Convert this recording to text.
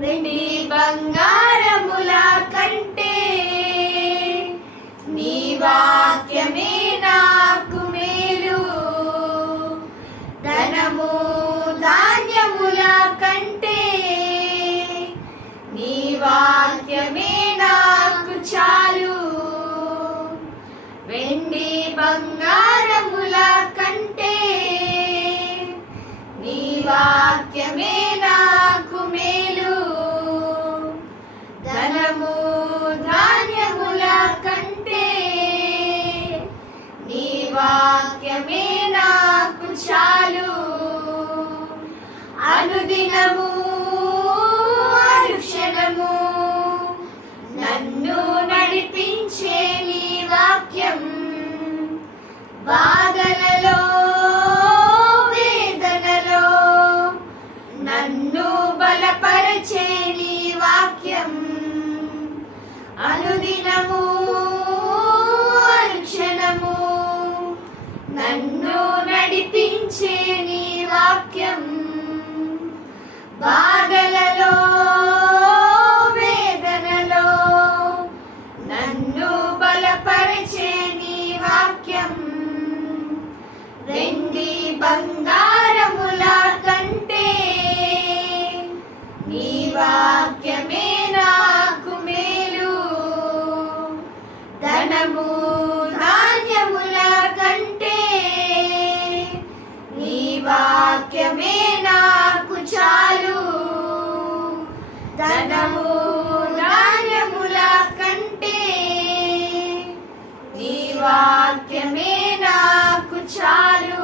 వెండి బంగారముల కంటే నీ వాక్యమే నాకు మేలు. ధనము ధాన్యముల కంటే నీ వాక్యమే నాకు చాలు. వెండి బంగారముల కంటే నీ వాక్యమే నాకు మేలు. ధనము ధాన్యముల కంటే నీ వాక్యమే నాకు చాలు. అనుదినము అనుక్షణము నన్ను నడిపించే నీ వాక్యం. బాధలలో వేదనలో నన్ను బలపరచే నీ వాక్యం. అనుదినము అనుక్షణము నన్ను నడిపించే నీ వాక్యం. బాధలలో వేదనలో నన్ను బలపరిచే నీ వాక్యం. వెండి బంగారముల కంటే నీ వాక్యమే నాకు మేలు. ధనము ధాన్యముల కంటే నీ వాక్యమే నాకు చాలు. ధనము ధాన్యముల కంటే నీ వాక్యమే నాకు చాలు.